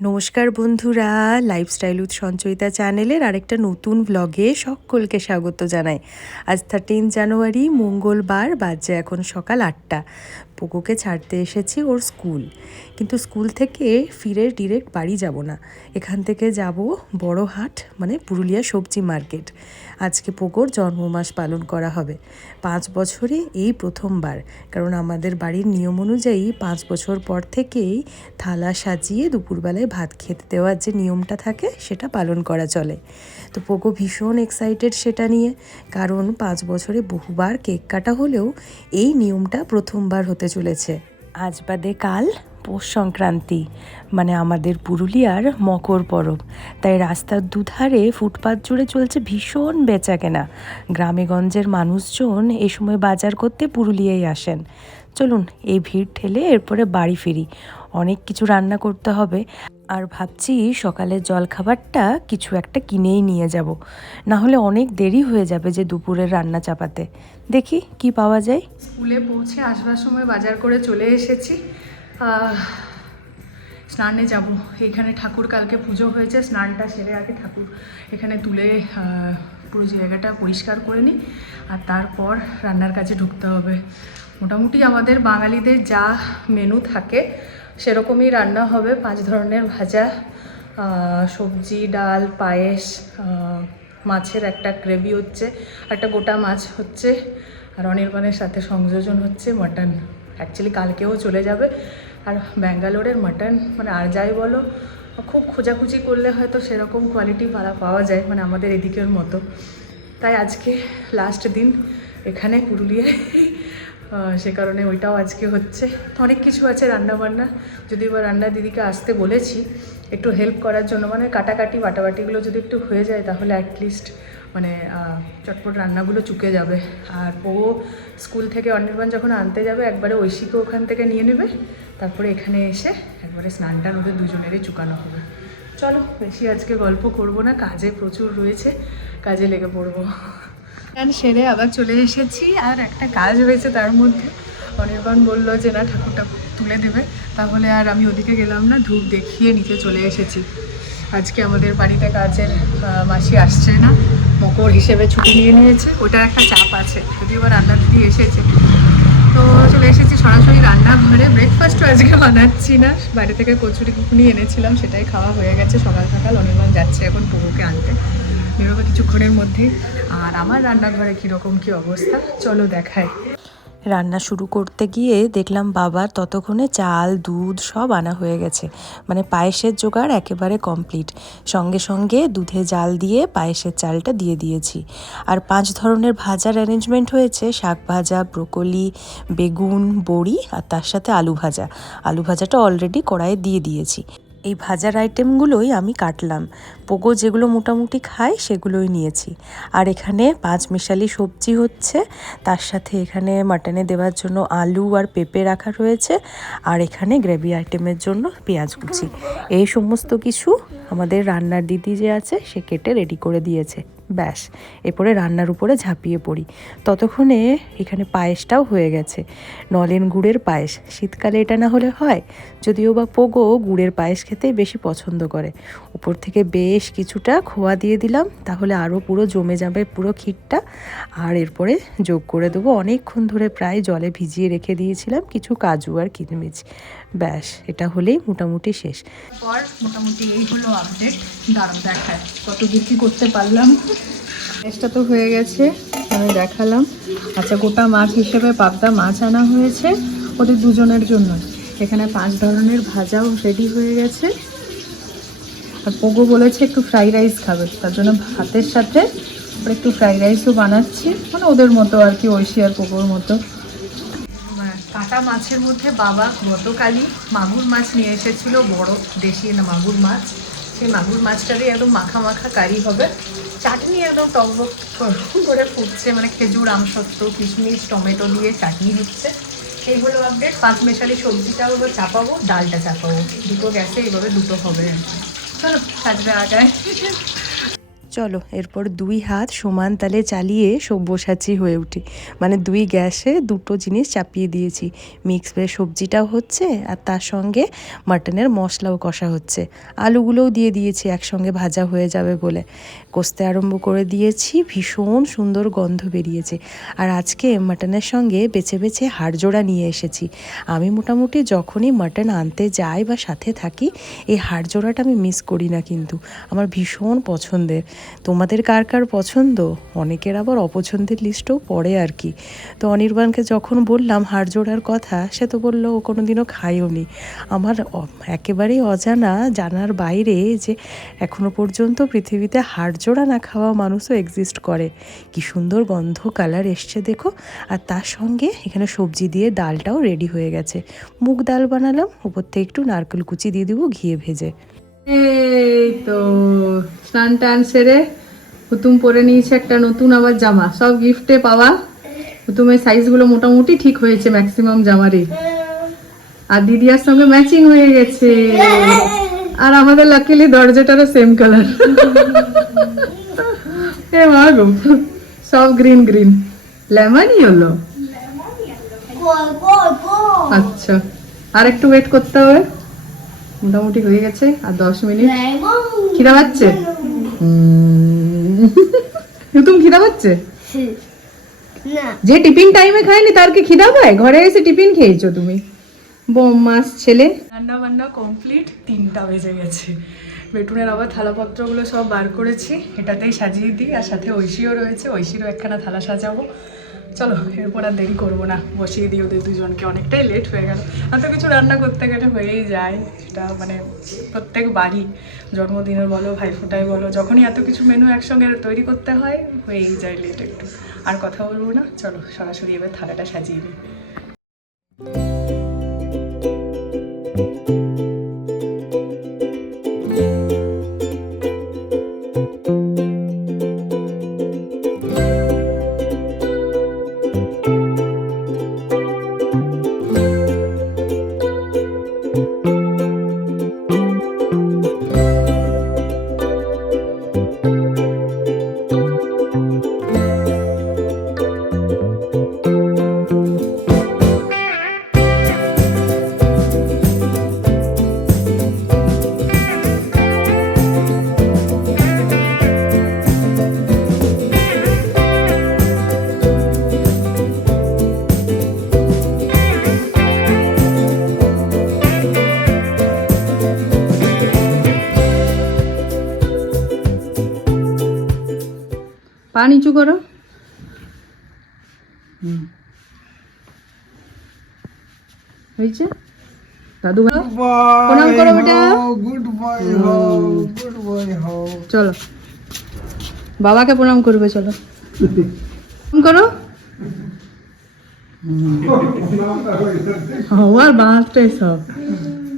নমস্কার বন্ধুরা, lifestyle with Sanchayita চ্যানেলের আরেকটা নতুন ব্লগে সকলকে স্বাগত জানাই। আজ 13 জানুয়ারি মঙ্গলবার, বাজে এখন সকাল 8টা। পোকোকে ছাড়তে এসেছি ওর স্কুল, কিন্তু স্কুল থেকে ফিরে ডিরেক্ট বাড়ি যাব না, এখান থেকে যাব বড় হাট, মানে পুরুলিয়া সবজি মার্কেট। আজকে পোকোর জন্মমাস পালন করা হবে। 5 বছরে এই প্রথমবার, কারণ আমাদের বাড়ির নিয়ম অনুযায়ী 5 বছর পর থেকেই থালা সাজিয়ে দুপুরবেলায় ভাত খেতে দেওয়ার যে নিয়মটা থাকে সেটা পালন করা চলে। তো পোকো ভীষণ এক্সাইটেড সেটা নিয়ে, কারণ 5 বছরে বহুবার কেক কাটা হলেও এই নিয়মটা প্রথমবার হতে চলেছে। আজ বাদে কাল পৌষ সংক্রান্তি, মানে আমাদের পুরুলিয়ার মকর পরব। তাই রাস্তার দুধারে ফুটপাত জুড়ে চলছে ভীষণ বেচাকেনা। গ্রামেগঞ্জের মানুষজন এই সময় বাজার করতে পুরুলিয়ায় আসেন। চলুন এই ভিড় ঠেলে এরপরে বাড়ি ফিরি। অনেক কিছু রান্না করতে হবে, আর ভাবছি সকালের জলখাবারটা কিছু একটা কিনেই নিয়ে যাব, না হলে অনেক দেরি হয়ে যাবে যে দুপুরের রান্না চাপাতে। দেখি কি পাওয়া যায়। স্কুলে পৌঁছে আসবার সময় বাজার করে চলে এসেছি। স্নানে যাব, এখানে ঠাকুর কালকে পুজো হয়েছে, স্নানটা সেরে আগে ঠাকুর এখানে তুলে পুরো জায়গাটা পরিষ্কার করে নিই, আর তারপর রান্নার কাজে ঢুকতে হবে। মোটামুটি আমাদের বাঙালিদের যা মেনু থাকে সেরকমই রান্না হবে। 5 ধরনের ভাজা, সবজি, ডাল, পায়েস, মাছের একটা গ্রেভি হচ্ছে, একটা গোটা মাছ হচ্ছে, আর অনির্বাণের সাথে সংযোজন হচ্ছে মাটন। অ্যাকচুয়ালি কালকেও চলে যাবে। আর ব্যাঙ্গালোরের মাটন, মানে আর যাই বলো, খুব খোঁজাখুঁজি করলে হয়তো সেরকম কোয়ালিটি পাওয়া যায়, মানে আমাদের এদিকের মতো। তাই আজকে লাস্ট দিন এখানে পুরুলিয়ায়, সে কারণে ওইটাও আজকে হচ্ছে। তো অনেক কিছু আছে রান্নাবান্না, যদিও বা রান্না দিদিকে আসতে বলেছি একটু হেল্প করার জন্য, মানে কাটাকাটি বাটাবাটিগুলো যদি একটু হয়ে যায় তাহলে অ্যাটলিস্ট মানে চটপট রান্নাগুলো চুকে যাবে। আর ও স্কুল থেকে অনির্বাণ যখন আনতে যাবে একবারে ঐশীকে ওখান থেকে নিয়ে নেবে, তারপরে এখানে এসে একবারে স্নানটান ওদের দুজনেরই চুকানো হবে। চলো বেশি আজকে গল্প করব না, কাজে প্রচুর রয়েছে, কাজে লেগে পড়বো। গান সেরে আবার চলে এসেছি, আর একটা কাজ হয়েছে তার মধ্যে। অনির্বাণ বললো যে না ঠাকুরটা তুলে দেবে, তাহলে আর আমি ওদিকে গেলাম না, ধূপ দেখিয়ে নিচে চলে এসেছি। আজকে আমাদের বাড়িতে কাজের মাসি আসছে না, মকর হিসেবে ছুটি নিয়ে নিয়েছে, ওটার একটা চাপ আছে, যদিও বা রান্না দিদি এসেছে। তো চলে এসেছি সরাসরি রান্নাঘরে। ব্রেকফাস্টও আজকে বানাচ্ছি না, বাইরে থেকে কচুরি ঘুগনি এনেছিলাম, সেটাই খাওয়া হয়ে গেছে সকাল সকাল। অনির্বাণ যাচ্ছে এখন পুকুরকে আনতে, বেরোবে কিছুক্ষণের মধ্যেই। আর আমার রান্নাঘরে কীরকম কী অবস্থা চলো দেখায়। রান্না শুরু করতে গিয়ে দেখলাম বাবার ততক্ষণে চাল, দুধ সব আনা হয়ে গেছে, মানে পায়েসের জোগাড় একেবারে কমপ্লিট। সঙ্গে সঙ্গে দুধে জাল দিয়ে পায়েসের চালটা দিয়ে দিয়েছি। আর 5 ধরনের ভাজার অ্যারেঞ্জমেন্ট হয়েছে, শাক ভাজা, ব্রোকলি, বেগুন, বড়ি, আর তার সাথে আলু ভাজা। আলু ভাজাটা অলরেডি কড়াইয়ে দিয়ে দিয়েছি। এই ভাজার আইটেমগুলোই আমি কাটলাম, পোগো যেগুলো মোটামুটি খায় সেগুলোই নিয়েছি। আর এখানে 5 মিশালি সবজি হচ্ছে, তার সাথে এখানে মাটনে দেওয়ার জন্য আলু আর পেঁপে রাখা রয়েছে, আর এখানে গ্রেভি আইটেমের জন্য পেঁয়াজ কুচি। এই সমস্ত কিছু আমাদের রান্নার দিদি যে আছে সে কেটে রেডি করে দিয়েছে। ব্যাস, এরপরে রান্নার উপরে ঝাঁপিয়ে পড়ি। ততক্ষণে এখানে পায়েসটাও হয়ে গেছে, নলেন গুড়ের পায়েস। শীতকালে এটা না হলে হয়, যদিও বা পোগো গুড়ের পায়েস খেতেই বেশি পছন্দ করে। উপর থেকে বেশ কিছুটা খোয়া দিয়ে দিলাম, তাহলে আরও পুরো জমে যাবে পুরো ক্ষীরটা। আর এরপরে যোগ করে দেবো অনেকক্ষণ ধরে প্রায় জলে ভিজিয়ে রেখে দিয়েছিলাম কিছু কাজু আর কিশমিশ। ব্যাস, এটা হলেই মোটামুটি শেষ। পর মোটামুটি এই হলো আপডেট। দাঁড়ান দেখায় কত দূর কী করতে পারলাম। টেস্টটা তো হয়ে গেছে, আমি দেখালাম। আচ্ছা, গোটা মাছ হিসেবে পাবদা মাছ আনা হয়েছে ওদের দুজনের জন্য। এখানে 5 ধরনের ভাজাও রেডি হয়ে গেছে। আর পোগো বলেছে একটু ফ্রাইড রাইস খাবে, তার জন্য ভাতের সাথে একটু ফ্রাইড রাইসও বানাচ্ছি, মানে ওদের মতো আর কি, ঐশী আর পোগোর মতো। কাটা মাছের মধ্যে বাবা গতকালই মাগুর মাছ নিয়ে এসেছিল, বড় দেশি না মাগুর মাছ। সেই মাগুর মাছটারই একদম মাখা মাখা কারি হবে, চাটনি একদম টকবক করে ফুটছে, মানে খেজুর, আমসত্ত্ব, কিশমিশ, টমেটো দিয়ে চাটনি হচ্ছে। এই হলো আপডেট। পাঁচ মেশালি সবজিটাও এবার চাপাবো, ডালটা চাপাবো, দুটো গ্যাসে এইভাবে দুটো হবে। চলো কাজটা আগায়। চলো এরপর 2 হাত সমান তালে চালিয়ে সব্যসাচী হয়ে উঠি, মানে 2 গ্যাসে দুটো জিনিস চাপিয়ে দিয়েছি। মিক্স ভেজ সবজিটাও হচ্ছে আর তার সঙ্গে মাটনের মশলাও কষা হচ্ছে, আলুগুলোও দিয়ে দিয়েছি একসঙ্গে ভাজা হয়ে যাবে বলে। কষতে আরম্ভ করে দিয়েছি, ভীষণ সুন্দর গন্ধ বেরিয়েছে। আর আজকে মাটনের সঙ্গে বেছে বেছে হাড়জোড়া নিয়ে এসেছি। আমি মোটামুটি যখনই মাটন আনতে যাই বা সাথে থাকি, এই হাড়জোড়াটা আমি মিস করি না, কিন্তু আমার ভীষণ পছন্দের। তোমাদের কার কার পছন্দ? অনেকের আবার অপছন্দের লিস্টও পড়ে আর কি। তো অনির্বাণকে যখন বললাম হাড়জোড়ার কথা, সে তো বললো ও কোনোদিনও খায়ও নি। আমার একেবারেই অজানা, জানার বাইরে যে এখনো পর্যন্ত পৃথিবীতে হাড়জোড়া না খাওয়া মানুষও এক্সিস্ট করে। কি সুন্দর গন্ধ, কালার এসছে দেখো। আর তার সঙ্গে এখানে সবজি দিয়ে ডালটাও রেডি হয়ে গেছে। মুগ ডাল বানালাম, উপর থেকে একটু নারকেল কুচি দিয়ে দেবো ঘিয়ে ভেজে। এই তো স্নান টান সেরে হুতুম পরে নিয়েছে একটা নতুন আবার জামা, সব গিফটে পাওয়া। হুতুমের সাইজগুলো মোটামুটি ঠিক হয়েছে ম্যাক্সিমাম জামারই, আর দিদিয়ার সঙ্গে ম্যাচিং হয়ে গেছে। আর আমাদের লাকিলি দরজাটারও সেম কালার। এ মা গো, সব গ্রিন গ্রিন, লেমনই হলো। আচ্ছা, আর একটু ওয়েট করতে হবে। মোটামুটি হয়ে গেছে, আর 10 মিনিট। খিদা পাচ্ছে? তুমি খিদা পাচ্ছে? যে টিফিন টাইমে খায়নি তার কি খিদা পায়? ঘরে এসে টিফিন খেয়েছো তুমি, বোমাস ছেলে। রান্না বান্না কমপ্লিট, 3টা বেজে গেছে। বেটুনের আবার থালাপত্রগুলো সব বার করেছি, এটাতেই সাজিয়ে দিই। আর সাথে ঐশীও রয়েছে, ঐশীরও একখানা থালা সাজাবো। চলো এরপর আর দেরি করবো না, বসিয়ে দিই ওদের দুজনকে। অনেকটাই লেট হয়ে গেল। এত কিছু রান্না করতে গেলে হয়েই যায়, সেটা মানে প্রত্যেক বাড়ি, জন্মদিনের বলো, ভাইফোঁটায় বলো, যখনই এত কিছু মেনু একসঙ্গে তৈরি করতে হয় হয়েই যায় লেট একটু। আর কথা বলবো না, চলো সরাসরি এবার থালাটা সাজিয়ে দিই। পা নিচু করো। হয়েছে? দাদু প্রণাম করো বেটা। গুড বয় হও, গুড বয় হও। চলো বাবাকে প্রণাম করবে, চলো প্রণাম করো। আর বাঁচটাই সব।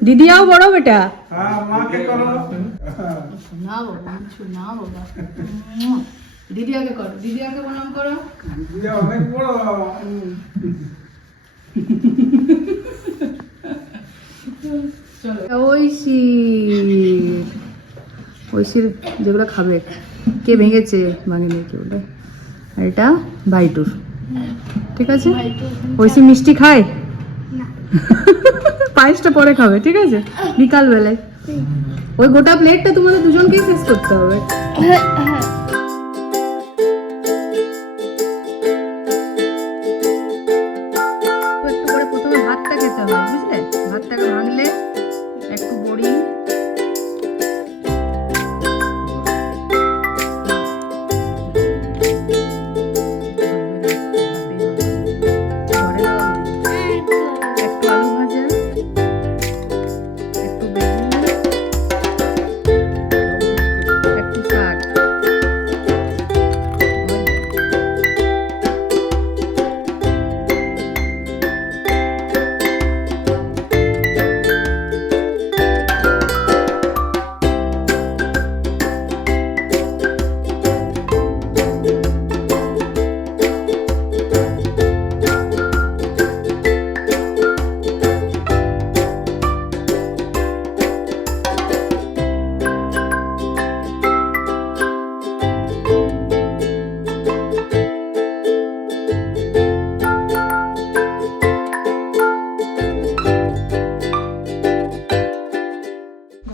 দিদিয়াও বড় বেটা। হ্যাঁ, মাকে করো। না বাবা, কিছু না বাবা। দিদিয়াকে করো, দিদিয়াকে প্রণাম করো। দিদি অনেক বড়। ঐশীর যেগুলো খাবে, কে ভেঙেছে? ভাঙেনি কেউ। আর এটা ভাইটুর, ঠিক আছে। ঐশী মিষ্টি খায়? পায়েসটা পরে খাবে, ঠিক আছে, বিকাল বেলায়। ওই গোটা প্লেটটা তোমাদের দুজনকেই শেষ করতে হবে। একটু করে প্রথমে ভাতটা খেতে হবে, বুঝলে? ভাতটাকে ভাঙলে একটু বড়ি, একটু আলু ভাজা, একটু বেগুন, একটু শাক,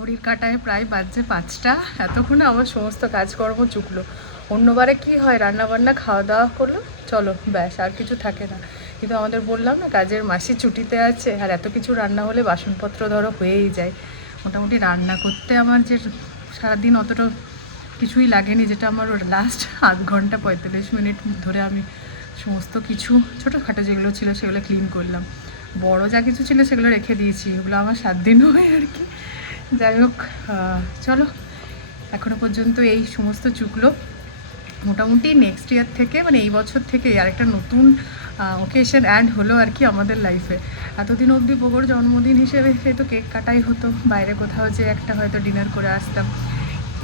ঘড়ির কাঁটায় প্রায় বাজছে 5টা। এতক্ষণে আমার সমস্ত কাজকর্ম চুকলো। অন্যবারে কি হয়, রান্না বান্না খাওয়া দাওয়া করলো, চলো ব্যাস, আর কিছু থাকে না। কিন্তু আমাদের বললাম না, কাজের মাসি ছুটিতে আছে, আর এত কিছু রান্না হলে বাসনপত্র ধরো হয়েই যায়। মোটামুটি রান্না করতে আমার যে সারাদিন অতটা কিছুই লাগেনি, যেটা আমার লাস্ট আধ ঘন্টা 45 মিনিট ধরে আমি সমস্ত কিছু ছোটোখাটো যেগুলো ছিল সেগুলো ক্লিন করলাম। বড় যা কিছু ছিল সেগুলো রেখে দিয়েছি, ওগুলো আমার 7 দিন হয় আর কি। যাই হোক, চলো, এখনও পর্যন্ত এই সমস্ত চুকলো। মোটামুটি নেক্সট ইয়ার থেকে, মানে এই বছর থেকে আরেকটা নতুন ওকেশন অ্যাড হলো আর কি আমাদের লাইফে। এতদিন অবধি বউর জন্মদিন হিসেবে সে তো কেক কাটাই হতো, বাইরে কোথাও যে একটা হয়তো ডিনার করে আসতাম।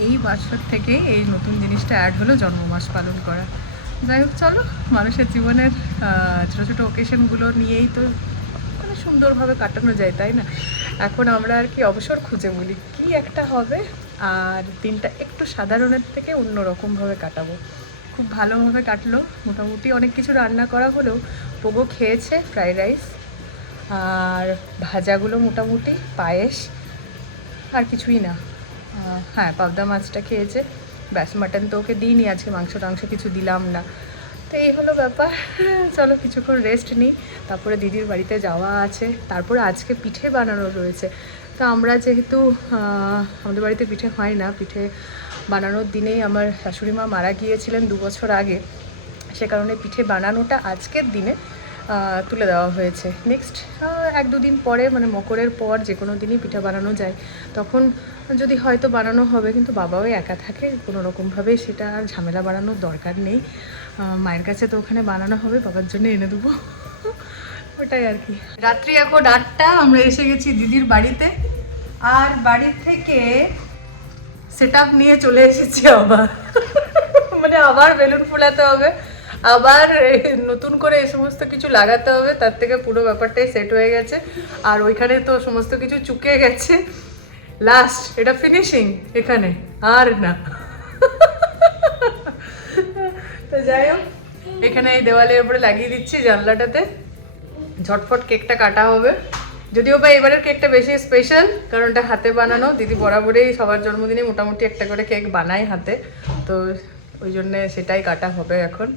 এই বছর থেকে এই নতুন জিনিসটা অ্যাড হলো, জন্মমাস পালন করা। যাই হোক, চলো, মানুষের জীবনের ছোটো ছোটো ওকেশনগুলো নিয়েই তো মানে সুন্দরভাবে কাটানো যায়, তাই না? এখন আমরা আর কি অবসর খুঁজে বলি কি একটা হবে, আর দিনটা একটু সাধারণের থেকে অন্যরকমভাবে কাটাবো। খুব ভালোভাবে কাটলো। মোটামুটি অনেক কিছু রান্না করা হলেও পোগো খেয়েছে ফ্রাইড রাইস আর ভাজাগুলো, মোটামুটি পায়েস, আর কিছুই না। হ্যাঁ, পাবদা মাছটা খেয়েছে, ব্যাস। মাটন তো ওকে দিইনি আজকে, মাংস টাংস কিছু দিলাম না। তো এই হলো ব্যাপার। চলো কিছুক্ষণ রেস্ট নিই, তারপরে দিদির বাড়িতে যাওয়া আছে। তারপরে আজকে পিঠে বানানো রয়েছে। তো আমরা যেহেতু আমাদের বাড়িতে পিঠে হয় না, পিঠে বানানোর দিনেই আমার শাশুড়ি মা মারা গিয়েছিলেন 2 বছর আগে, সে কারণে পিঠে বানানোটা আজকের দিনে তুলে দেওয়া হয়েছে। নেক্সট 1-2 দিন পরে, মানে মকরের পর যে কোনো দিনই পিঠা বানানো যায়, তখন যদি হয়তো বানানো হবে। কিন্তু বাবাও একা থাকে, কোনো রকমভাবে সেটা আর ঝামেলা বানানোর দরকার নেই। মায়ের কাছে তো ওখানে বানানো হবে, বাবার জন্য এনে দেবো, ওটাই আর কি। রাত্রি এখন 8টা, আমরা এসে গেছি দিদির বাড়িতে। আর বাড়ির থেকে সেট আপ নিয়ে চলে এসেছি আবার। মানে আবার বেলুন ফোলাতে হবে, আবার নতুন করে এই সমস্ত কিছু লাগাতে হবে। তার থেকে পুরো ব্যাপারটাই সেট হয়ে গেছে। আর ওইখানে তো সমস্ত কিছু চুকে গেছে, লাস্ট এটা ফিনিশিং এখানে, আর না। তো যাই হোক, এখানে এই দেওয়ালের উপরে লাগিয়ে দিচ্ছি জানলাটাতে। ঝটফট কেকটা কাটা হবে। যদিও বা এবারের কেকটা বেশি স্পেশাল, কারণ এটা হাতে বানানো। দিদি বরাবরই সবার জন্মদিনে মোটামুটি একটা করে কেক বানায় হাতে, তো ওই জন্যে সেটাই কাটা হবে এখন।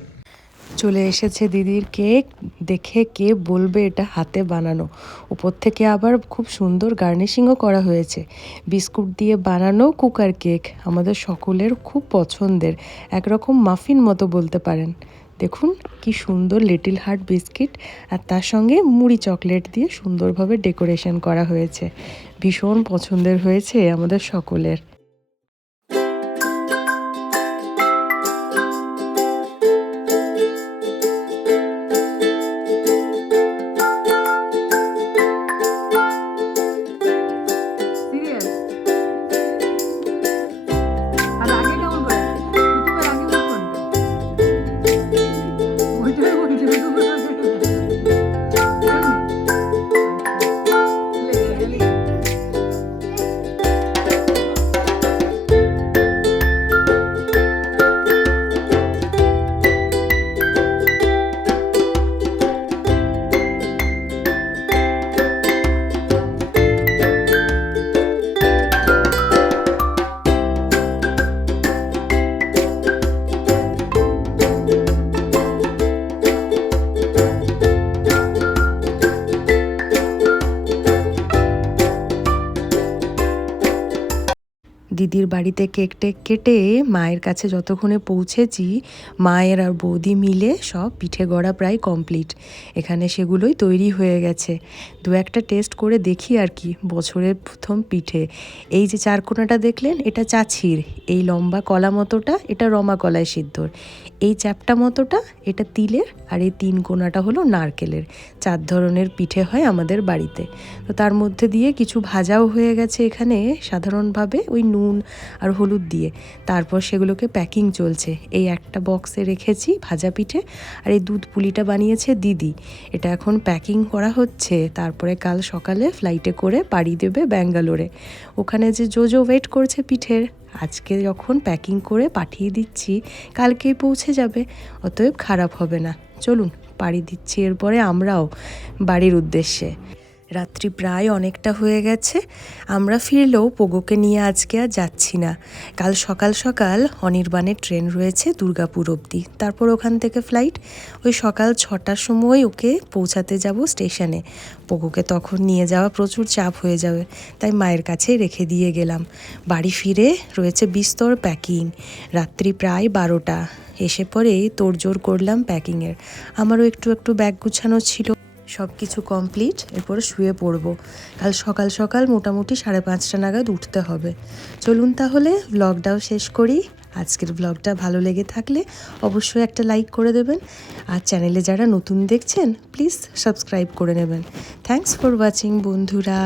চলে এসেছে দিদির কেক। দেখে কে বলবে এটা হাতে বানানো। উপর থেকে আবার খুব সুন্দর গার্নিশিংও করা হয়েছে। বিস্কুট দিয়ে বানানো কুকার কেক, আমাদের সকলের খুব পছন্দের, একরকম মাফিন মতো বলতে পারেন। দেখুন কি সুন্দর লিটল হার্ট বিস্কিট, আর তার সঙ্গে মুড়ি চকলেট দিয়ে সুন্দরভাবে ডেকোরেশন করা হয়েছে। ভীষণ পছন্দের হয়েছে আমাদের সকলের। দিদির বাড়িতে কেক টেক কেটে মায়ের কাছে যতক্ষণে পৌঁছেছি, মায়ের আর বৌদি মিলে সব পিঠে গড়া প্রায় কমপ্লিট। এখানে সেগুলোই তৈরি হয়ে গেছে। 2-1টা টেস্ট করে দেখি আর কি। বছরের প্রথম পিঠে। এই যে 4 কোণাটা দেখলেন, এটা চাছির। এই লম্বা কলা মতোটা, এটা রমা কলায় সিদ্ধর। এই চ্যাপটা মতোটা, এটা তিলের। আর এই 3 কোণাটা হলো নারকেলের। 4 ধরনের পিঠে হয় আমাদের বাড়িতে। তো তার মধ্যে দিয়ে কিছু ভাজাও হয়ে গেছে এখানে, সাধারণভাবে ওই নুন আর হলুদ দিয়ে। তারপর সেগুলোকে প্যাকিং চলছে। এই একটা বক্সে রেখেছি ভাজা পিঠে, আর এই দুধ পুলিটা বানিয়েছে দিদি। এটা এখন প্যাকিং করা হচ্ছে। তারপরে কাল সকালে ফ্লাইটে করে পাড়ি দেবে ব্যাঙ্গালোরে। ওখানে যে জোজো ওয়েট করছে পিঠের, আজকে যখন প্যাকিং করে পাঠিয়ে দিচ্ছি, কালকেই পৌঁছে যাবে। অতএব খারাপ হবে না। চলুন পাড়ি দিচ্ছি এরপরে আমরাও বাড়ির উদ্দেশ্যে। রাত্রি প্রায় অনেকটা হয়ে গেছে, আমরা ফিরলেও পোগোকে নিয়ে আজকে আর যাচ্ছি না। কাল সকাল সকাল অনির্বাণের ট্রেন রয়েছে দুর্গাপুর অবধি, তারপর ওখান থেকে ফ্লাইট। ওই সকাল 6টার সময় ওকে পৌঁছাতে যাব স্টেশনে। পোগোকে তখন নিয়ে যাওয়া প্রচুর চাপ হয়ে যাবে, তাই মায়ের কাছেই রেখে দিয়ে গেলাম। বাড়ি ফিরে রয়েছে বিস্তর প্যাকিং। রাত্রি প্রায় 12টা। এসে পরেই তোড়জোড় করলাম প্যাকিংয়ের। আমারও একটু একটু ব্যাগ গুছানো ছিল। সব কিছু কমপ্লিট, এরপরে শুয়ে পড়বো। কাল সকাল সকাল মোটামুটি 5:30 নাগাদ উঠতে হবে। চলুন তাহলে ব্লগটাও শেষ করি। আজকের ব্লগটা ভালো লেগে থাকলে অবশ্যই একটা লাইক করে দেবেন, আর চ্যানেলে যারা নতুন দেখছেন প্লিজ সাবস্ক্রাইব করে নেবেন। থ্যাঙ্কস ফর ওয়াচিং বন্ধুরা।